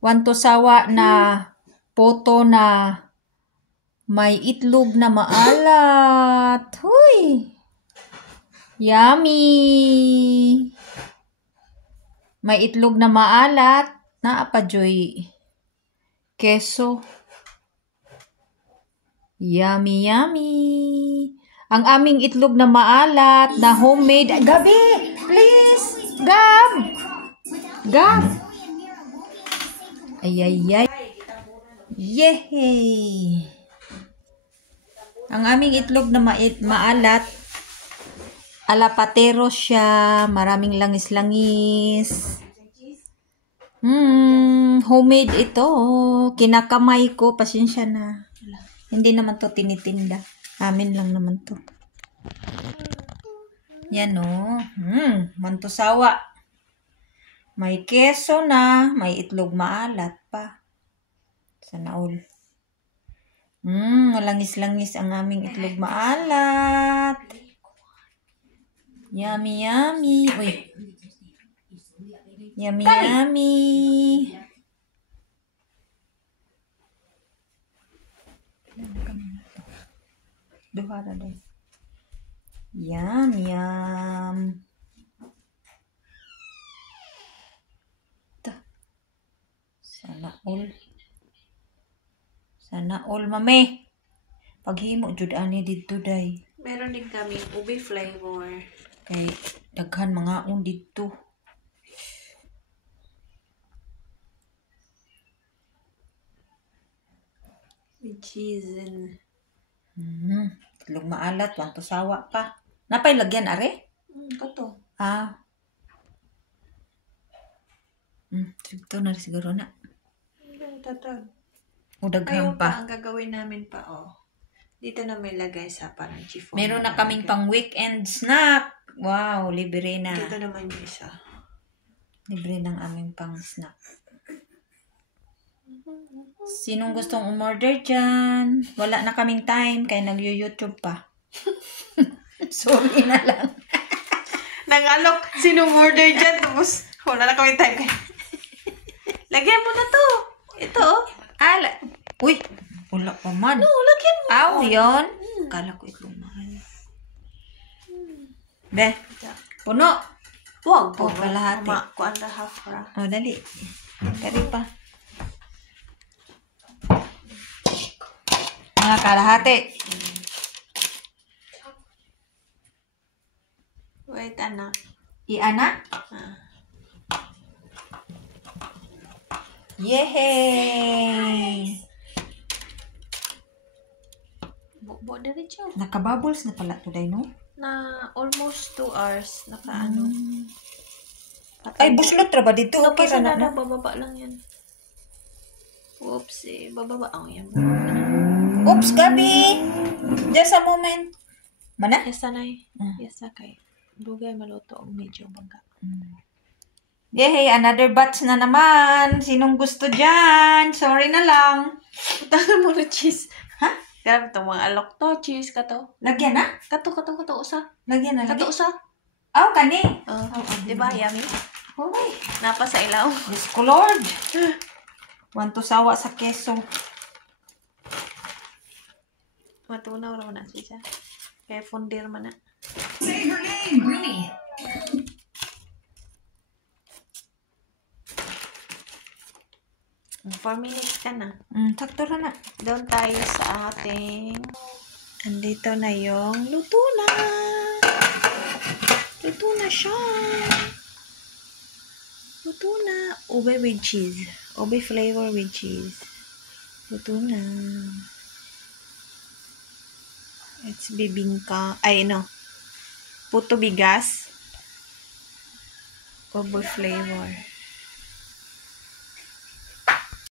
Want to sawa na poto na may itlog na maalat. Huy! Yummy! May itlog na maalat. Naapajoy. Keso. Yummy, yummy. Ang aming itlog na maalat na homemade. Gabi! Please! Gab! Gab! Ay, ay, ay. Yehey! Ang aming itlog na maalat. Alapatero siya. Maraming langis-langis. Homemade ito. Kinakamay ko. Pasensya na. Hindi naman to tinitinda. Amin lang naman to. Yan o. Mantusawa. May keso na. May itlog maalat pa. Sana all. Malangis-langis ang aming itlog maalat. Yummy, yummy. Uy. Yummy, yummy. Duhara din. Yum, yum. Sana all. Sana all, mame. Paghimo, jud ani dito, day. Meron din kami ube flavor. Kay daghan mga dito. With cheese and... Itlog maalat, want to sawa pa. Napay lagyan, are? Kato. Ito na siguro na. Tatag. O daghang Ayun pa, pa. ang gagawin namin pa, dito na may lagay sa parang chiffon. Meron na kaming pang weekend snack. Wow, libre na. Dito naman yung isa. Libre ng aming pang snack. Sinong gustong umorder dyan? Wala na kaming time kaya nag-YouTube pa. Sorry na lang. Nangalok, sinong order dyan? Tapos, wala na kami time. Lagyan mo na to. Ito, Uy, wala pa man. No, lagyan mo. Aw, yun. Kala ko itlog mahal. Be, puno. Huwag O, kalahati. Kuan na half ra. O, dali. Kari pa. Mga kalahati. Wait, anak. Iana? Yehey! Bo diretso. Nakabubbles na pala today, no? Na almost 2 hours. Nakaano. Ay, buslot ra ba dito? Okay Napasa ra na na. bababa lang yan. Oops, bababa. Yan. Oops, Gabi! Just a moment. Mana? Yes, sanay. Yes, kay. Dugay maluto ang medyo bangga. Yehey, another batch na naman. Sinong gusto dyan? Sorry na lang. Tangan mo na cheese. Ha? Grabe itong mga alok to. Cheese ka to. Lagyan na? Kato, usa. Lagyan na, Kato, lagyan. usa. Oh, kani. Diba, yummy? Hoy. Napa sa ilaw. Diyos ko, Lord. Want to sawa sa keso. Matunaw raw na siya. Kaya fundir man na. Say her name, Rooney. For minutes ka na. Sakto ra na. Doon tayo sa ating... Andito na yung luto na. Luto na siya. Luto na. Ube with cheese. Ube flavor with cheese. Luto na. It's bibingka. Ay, no. Puto bigas. Ube flavor.